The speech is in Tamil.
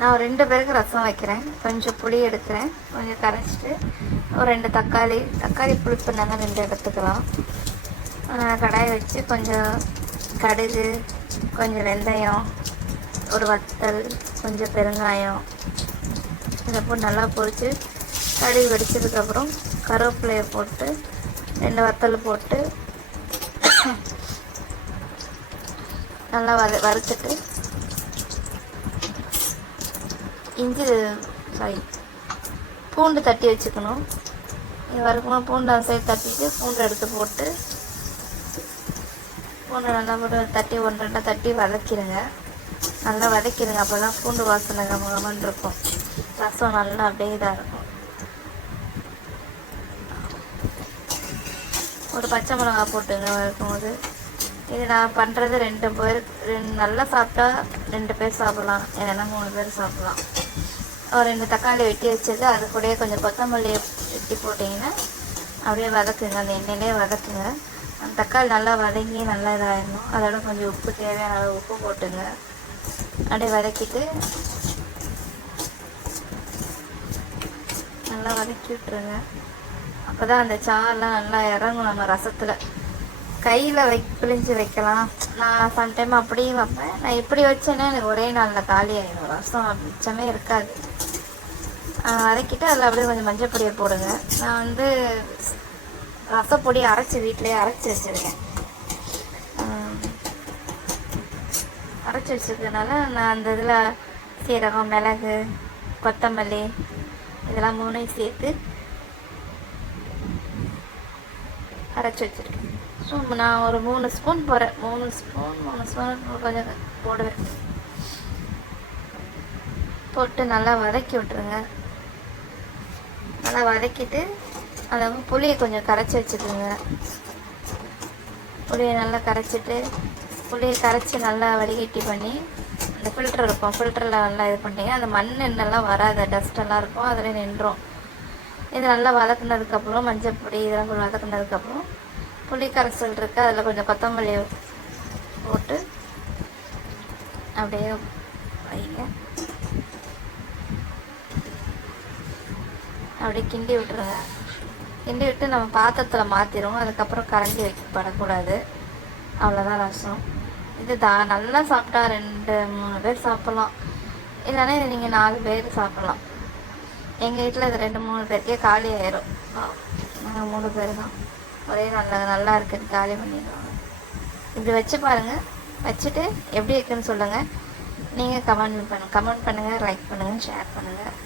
நான் ஒரு ரெண்டு பேருக்கு ரசம் வைக்கிறேன். கொஞ்சம் புளி எடுக்கிறேன். கொஞ்சம் கரைச்சிட்டு ஒரு ரெண்டு தக்காளி தக்காளி புளிப்பு நல்லா ரெண்டு எடுத்துக்கலாம். கடாயை வச்சு கொஞ்சம் கடுகு கொஞ்சம் வெந்தயம் ஒரு வத்தல் கொஞ்சம் பெருங்காயம். இதை போட்டு நல்லா பொரித்து கடுகு வெடிச்சதுக்கப்புறம் கருவேப்பிலையை போட்டு ரெண்டு வத்தல் போட்டு நல்லா வறு வறுத்துட்டு இஞ்சி சாரி பூண்டு தட்டி வச்சுக்கணும். வறுக்கணும் பூண்டு அந்த சைடு தட்டிட்டு பூண்டு எடுத்து போட்டு பூண்டு நல்லா போட்டு தட்டி ஒன்று ரெண்டாக தட்டி வதக்கிடுங்க நல்லா வதக்கிடுங்க அப்போ தான் பூண்டு வாசனை கமகமன்னு இருக்கும். ரசம் நல்லா அப்படியே இதாக இருக்கும். ஒரு பச்சை மிளகா போட்டுங்க வறுக்கும்போது. இது நான் பண்ணுறது ரெண்டு பேர் ரெண்டு நல்லா சாப்பிட்டா ரெண்டு பேர் சாப்பிட்லாம் இல்லைன்னா மூணு பேர் சாப்பிட்லாம். ஒரு ரெண்டு தக்காளி வெட்டி வச்சது அது கூட கொஞ்சம் கொத்தமல்லி வெட்டி போட்டிங்கன்னா அப்படியே வதக்குங்க. அந்த எண்ணெயிலே வதக்குங்க. அந்த தக்காளி நல்லா வதங்கி நல்லா இதாகிடணும் அதோட கொஞ்சம் உப்பு தேவையான அளவு உப்பு போட்டுங்க. அப்படியே வதக்கிட்டு நல்லா வதக்கி விட்டுருங்க. அப்போ தான் அந்த சாரெலாம் நல்லா இறங்கும் நம்ம ரசத்தில். கையில் வை பிழிஞ்சு வைக்கலாம். நான் சம்டைம் அப்படியும் வைப்பேன். நான் இப்படி வச்சேன்னா எனக்கு ஒரே நாளில் காலி ஆகிடும் ரசம் மிச்சமே இருக்காது. வதக்கிட்டு அதில் அப்படியே கொஞ்சம் மஞ்சள் பொடியை போடுங்க. நான் வந்து ரசப்பொடி அரைச்சி வீட்டிலேயே அரைச்சி வச்சுருக்கேன். அரைச்சி வச்சிருக்கனால நான் அந்த இதில் சீரகம் மிளகு கொத்தமல்லி இதெல்லாம் மூணையும் சேர்த்து அரைச்சி வச்சுருக்கேன். ஸோ நான் ஒரு மூணு ஸ்பூன் போடுறேன் மூணு ஸ்பூன் மூணு ஸ்பூன் கொஞ்சம் போடுவேன். போட்டு நல்லா வதக்கி விட்ருங்க நல்லா வதக்கிட்டு அதை புளியை கொஞ்சம் கரைச்சி வச்சுக்கோங்க. புளியை நல்லா கரைச்சிட்டு புளியை கரைச்சி நல்லா வடிகட்டி பண்ணி அந்த ஃபில்டர் இருக்கும். ஃபில்டரில் நல்லா இது பண்ணிங்க. அந்த மண் எண்ணெல்லாம் வராது. டஸ்டெல்லாம் இருக்கும். அதில் நின்றோம் இது நல்லா வதக்குனதுக்கப்புறம் மஞ்சள் பொடி இதெல்லாம் கொஞ்சம் வதக்குனதுக்கப்புறம் புளி கரைசல் இருக்குது அதில் கொஞ்சம் கொத்தமல்லி போட்டு அப்படியே வைங்க. அப்படியே கிண்டி விட்டுருங்க. கிண்டி விட்டு நம்ம பாத்திரத்தில் மாற்றிடுவோம் அதுக்கப்புறம் கரண்டி வைக்கப்படக்கூடாது அவ்வளோதான் ரசம். இது தா நல்லா சாப்பிட்டா ரெண்டு மூணு பேர் சாப்பிட்லாம். இல்லைன்னா இது நீங்கள் நாலு பேர் சாப்பிட்லாம். எங்கள் வீட்டில் இது ரெண்டு மூணு பேருக்கே காலி ஆயிரும். நாங்கள் மூணு பேர் தான். ஒரே நல்லா நல்லா இருக்குன்னு காலி பண்ணிடுவாங்க இப்படி வச்சு பாருங்கள் வச்சுட்டு எப்படி இருக்குன்னு சொல்லுங்கள் நீங்கள் கமெண்ட் பண்ணுங்கள் கமெண்ட் பண்ணுங்கள் லைக் பண்ணுங்கள் ஷேர் பண்ணுங்கள்